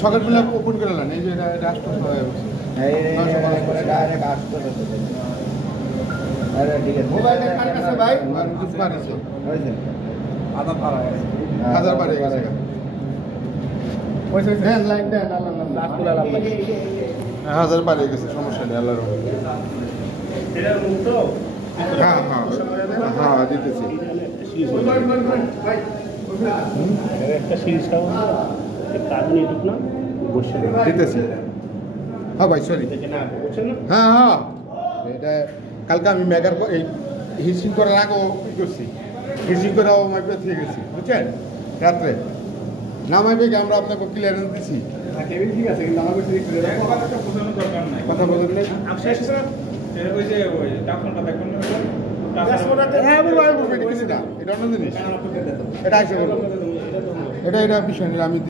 সকালবেলা ওপেন করে নেন এই যে রাষ্ট্র ভাই হাজার বাড়ে গেছে হাজার বাড়ে গেছে সমস্যা নেই আল্লাহর হ্যাঁ হ্যাঁ হ্যাঁ দিতেছি দিতেছি হ্যাঁ ভাই সরি হ্যাঁ হ্যাঁ এটা কালকে আমি মেগার এই হিসিং করার আগেও ই করছি হিসিং করাও মাইপে থেকে গেছি বুঝছেন রাত্রে না মাইপে আমরা আপনাকে ক্লিয়ারেন্স দিছি ঠিক আছে কিন্তু আমার কথা বলেন নাই এটা অন্য জিনিস এটা বিষয় নিয়ে আমি